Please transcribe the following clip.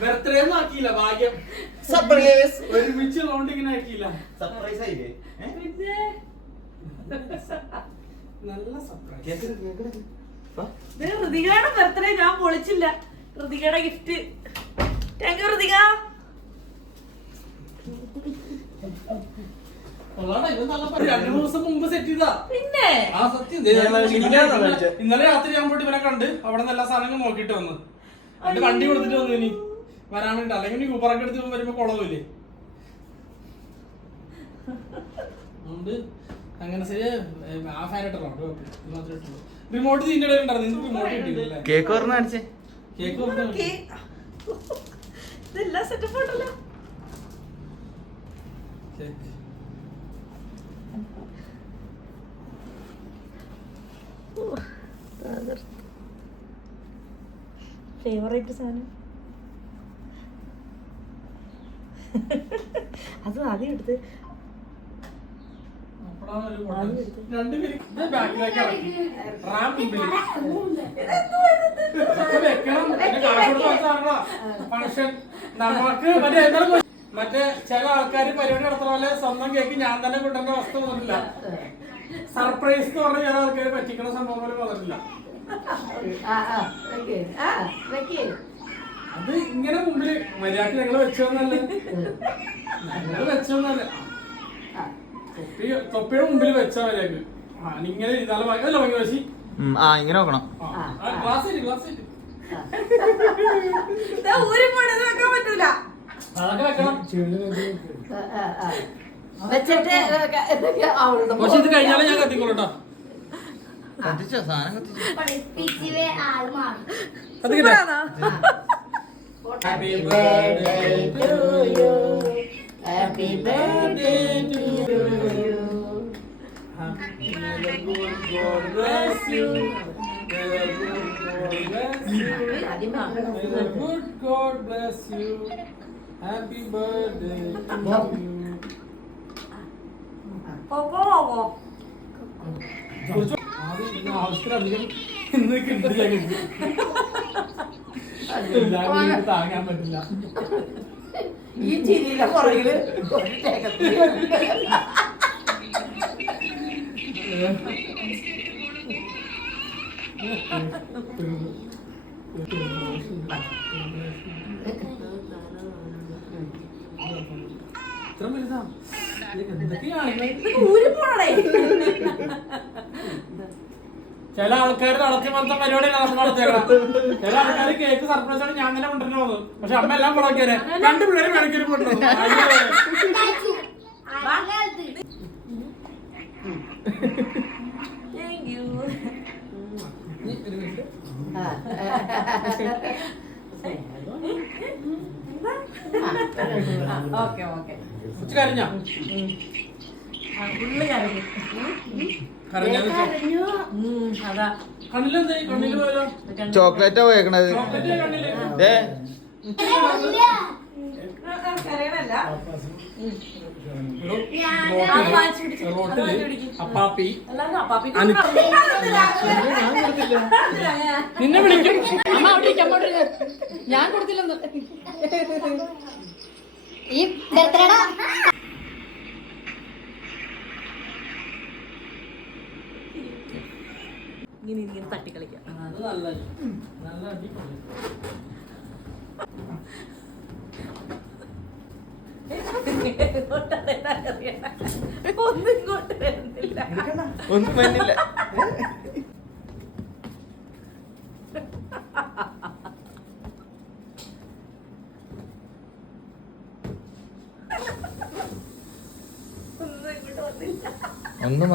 Birthday ഒന്നും ആക്കിയില്ല, ഭാഗ്യം. Surprise ഒരുമിച്ചുള്ളതുകൊണ്ട് ഇങ്ങനെ ആക്കിയില്ല. സർപ്രൈസ് ആയില്ലേ? നല്ല സർപ്രൈസ്. ഋതികയുടെ ബർത്ത്ഡേ ഞാൻ പൊളിച്ചില്ല. ഋതികയുടെ ഗിഫ്റ്റ്. Thank you Ritika. രണ്ടു ദിവസം മുമ്പ് സെറ്റ് ചെയ്താ. പിന്നെ ആ സത്യം ഇന്നലെ രാത്രി ഞാൻ പോയിട്ട് ഇവനെ കണ്ട് അവിടെ നിന്ന് എല്ലാ സാധനങ്ങളും നോക്കിട്ട് വന്നു. എന്നിട്ട് വണ്ടി കൊടുത്തിട്ട് വന്നു. ഇനി വരാനുണ്ട്, അല്ലെങ്കിൽ ഊബറൊക്കെ എടുത്ത് വരുമ്പോ കുളവില്ലേ. അതുകൊണ്ട് അങ്ങനെ ശരി. ആ ഫാൻ ഇട്ടോ റിമോട്ട് തീന്റെ ഇടയിൽ ഉണ്ടായിരുന്നു. റിമോട്ട് കിട്ടിയില്ലേ? കേക്ക് പറഞ്ഞ അടിച്ചേ. കേക്ക് ഇതെല്ലാം സെറ്റപ്പ് ഉണ്ടല്ലോ. ഫേവറേറ്റ് സാധനം അത് ആദ്യം എടുത്ത് മറ്റേ ചില ആൾക്കാര് പരിപാടി നടത്തുന്ന പോലെ സ്വന്തം കേക്ക് ഞാൻ തന്നെ കൊണ്ടുവന്ന അവസ്ഥ വന്നിട്ടില്ല. സർപ്രൈസ് എന്ന് പറഞ്ഞ ചില ആൾക്കാര് പറ്റിക്കണ സംഭവം പോലെ വന്നിട്ടില്ല. അത് ഇങ്ങനെ മുമ്പില് മര്യാദ ഞങ്ങള് വെച്ചോന്നല്ല, ഞങ്ങള് വെച്ചോന്നല്ല, തൊപ്പിയുടെ മുമ്പിൽ വെച്ചാ മര്യാദ. ഇങ്ങനെ ഇരുന്നാലും അല്ല ഭംഗി വെച്ചി. ഇങ്ങനെ നോക്കണം. ഗ്ലാസ് ഗ്ലാസ് വെക്കാൻ പറ്റൂല. അതൊക്കെ വെക്കണം. പക്ഷെ ഇത് കഴിഞ്ഞാലും ഞാൻ കത്തിക്കോളൂട്ടോ. കത്തിച്ചോ? സാധനം കത്തിച്ചോ? Happy birthday to you. Happy birthday to you. May the good God bless you. May the good God bless you. May the good God bless you. Happy birthday to you. ആവശ്യത്തിലധികം ഇന്ന് കിട്ടില്ല. എല്ലാവരും താങ്ങാൻ പറ്റില്ല. ഈ ചിരിയുടെ പുറകില് ഇത്ര വലുതാ. എന്തൊക്കെയാണ് ചില ആൾക്കാർ നടത്തി വന്ന പരിപാടി നടത്തേക്കണം. ചില ആൾക്കാർ കേക്ക് സർപ്രൈസ് ആണ് ഞാൻ തന്നെ കൊണ്ടുവരുന്നു വന്നു. പക്ഷെ അമ്മ എല്ലാം കൊളാക്കിയാരെ രണ്ടു പിള്ളേരും കണക്കിന് കൊണ്ടുവന്നു. കരഞ്ഞോ? ചോക്ലേറ്റാ പോയേക്കണത്. അപ്പാപ്പി നിന്നെ വിളിക്കും. ഞാൻ കൊടുത്തില്ലെന്ന് ഈ ബർത്ത്ഡേ ഇങ്ങനെ തട്ടിക്കളിക്കാം. അത് നല്ല നല്ല അടിപൊളി. ഒന്നും ഇങ്ങോട്ട് വരുന്നില്ല. ഒന്നും വരുന്നില്ല. ഒന്നും ഇങ്ങോട്ട് വന്നില്ല. ഒന്നും